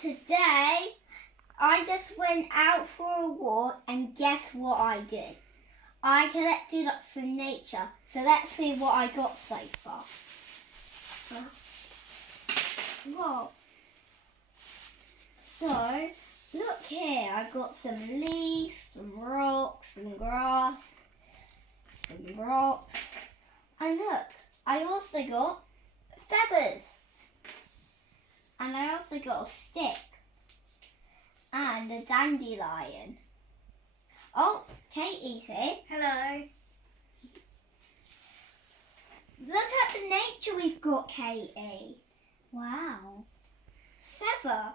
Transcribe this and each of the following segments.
Today, I just went out for a walk and guess what I did? I collected lots of nature. So let's see what I got so far. Whoa. So, look here. I got some leaves, some rocks, some grass, some rocks. And look, I also got feathers. And I also got a stick and a dandelion. Oh, Katie's here. Hello. Look at the nature we've got, Katie. Wow. Feather.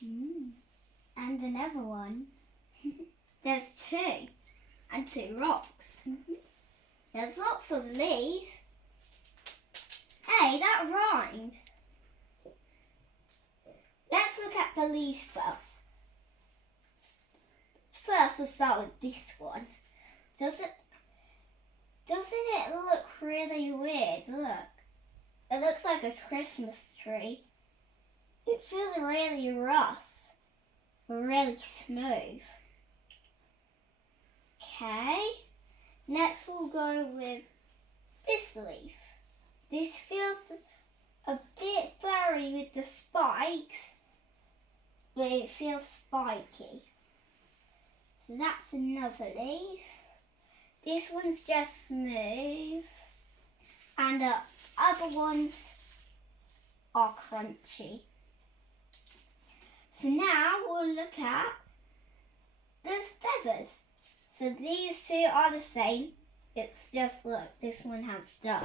And another one. There's two. And two rocks. There's lots of leaves. Hey, that rhymes. Let's look at the leaves first. First, we'll start with this one. Doesn't it look really weird? Look. It looks like a Christmas tree. It feels really rough, but really smooth. Okay. Next, we'll go with this leaf. This feels a bit furry with the spikes, but it feels spiky. So that's another leaf. This one's just smooth. And the other ones are crunchy. So now we'll look at the feathers. So these two are the same. It's just, look, this one has dirt.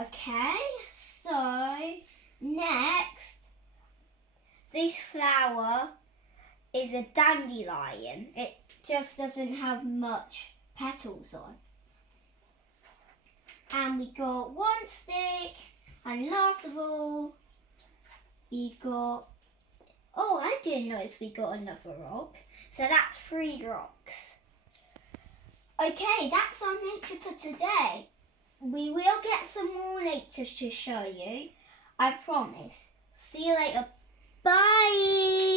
Okay, so next, this flower is a dandelion. It just doesn't have much petals on. And we got one stick, and last of all, we got, oh, I didn't notice we got another rock. So that's 3 rocks. Okay, that's our nature for today. We will get some more nature to show you. I promise. See you later. Bye!